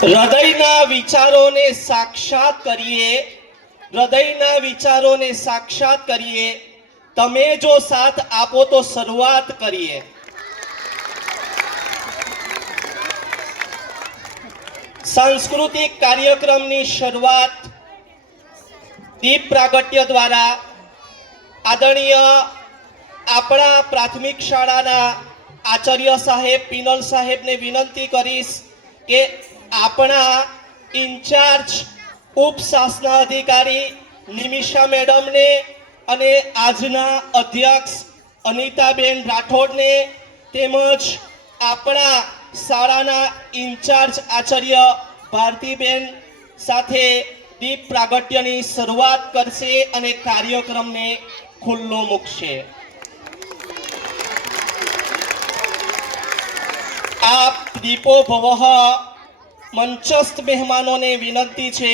હૃદયના વિચારોને સાક્ષાત કરીએ, હૃદયના વિચારોને સાક્ષાત કરીએ, તમે જો સાથ આપો તો શરૂઆત કરીએ. સાંસ્કૃતિક કાર્યક્રમની શરૂઆત દીપ પ્રાગટ્ય દ્વારા આદરણીય આપણા પ્રાથમિક શાળાના આચાર્ય સાહેબ, પિનલ સાહેબને વિનંતી કરીશ કે આપણા ઇન્ચાર્જ ઉપશાસના અધિકારી નિમિષા મેડમને અને આજના અધ્યક્ષ અનિતાબેન રાઠોડને તેમજ આપણા શાળાના ઇન્ચાર્જ આચાર્ય ભારતીબેન સાથે દીપ પ્રાગટ્યની શરૂઆત કરશે અને કાર્યક્રમને ખુલ્લો મૂકશે. આપ દીપો ભવઃ મંચસ્થ મહેમાનોને વિનંતી છે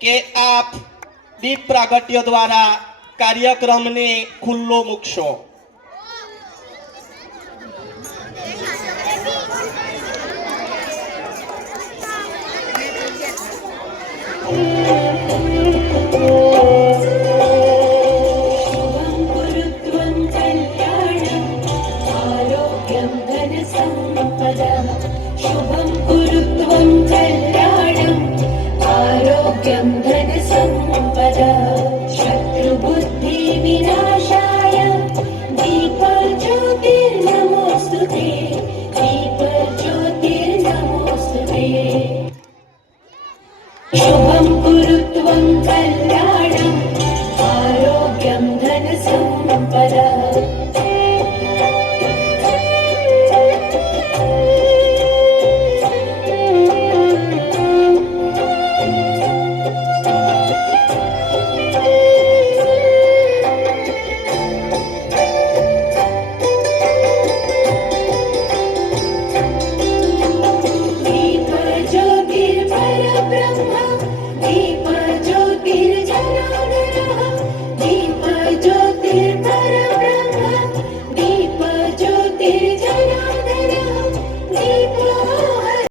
કે આપ દીપ પ્રાગટ્ય દ્વારા કાર્યક્રમને ખુલ્લો મૂકશો. शुभं ശുഭം ഗുരുത്വം കല്യാണം ആരോഗ്യം ധനസമ്പദ Beautiful.